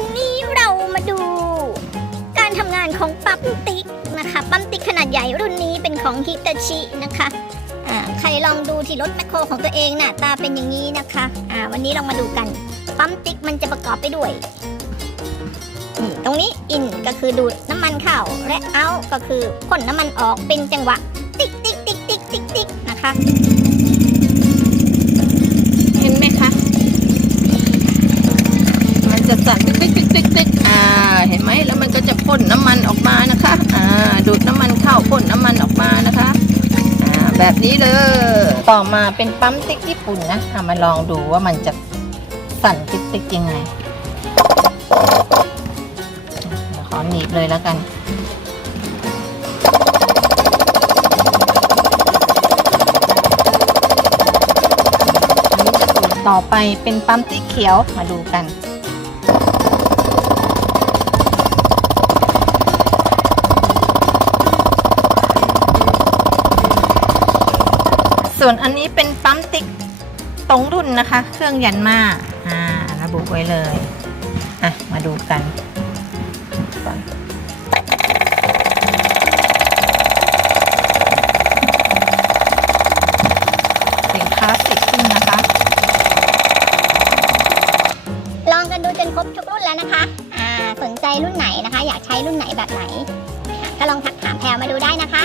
วันนี้เรามาดู การทำงานของปั๊มติ๊กนะคะ ปั๊มติ๊กขนาดใหญ่รุ่นนี้เป็นของฮิตาชินะคะอ่าใครลองดูที่รถแมคโครของตัวเองหน้าตาเป็นอย่างนี้นะคะอ่าวันนี้เรามาดูกัน ปั๊มติ๊กมันจะประกอบไปด้วยตรงนี้อินก็คือดูดน้ำมันเข้าและเอาก็คือพ่นน้ำมันออกเป็นจังหวะ ติ๊กติ๊กติ๊กติ๊กติ๊กติ๊กนะคะ จะสั่นติ๊กติ๊กติ๊กติ๊กอ่า เห็นไหมแล้วมันก็จะพ่นน้ำมันออกมานะคะ อ่า ดูดน้ำมันเข้าพ่นน้ำมันออกมานะคะ อ่า แบบนี้เลย ต่อมาเป็นปั๊มติ๊กญี่ปุ่นนะอ่ามาลองดูว่ามันจะสั่นติ๊กติ๊กยังไงขอหนีบเลยแล้วกันต่อไปเป็นปั๊มติ๊กเขียวมาดูกัน ส่วนอันนี้เป็นปั๊มติ๊กตรงรุ่นนะคะ เครื่องยันมาอ่าระบุไว้เลยอะมาดูกันก่อนเป็นคลาสสิกขึ้นนะคะ ลองกันดูจนครบทุกรุ่นแล้วนะคะอ่าสนใจรุ่นไหนนะคะ อยากใช้รุ่นไหนแบบไหน ก็ลองทักถามแพรมาดูได้นะคะ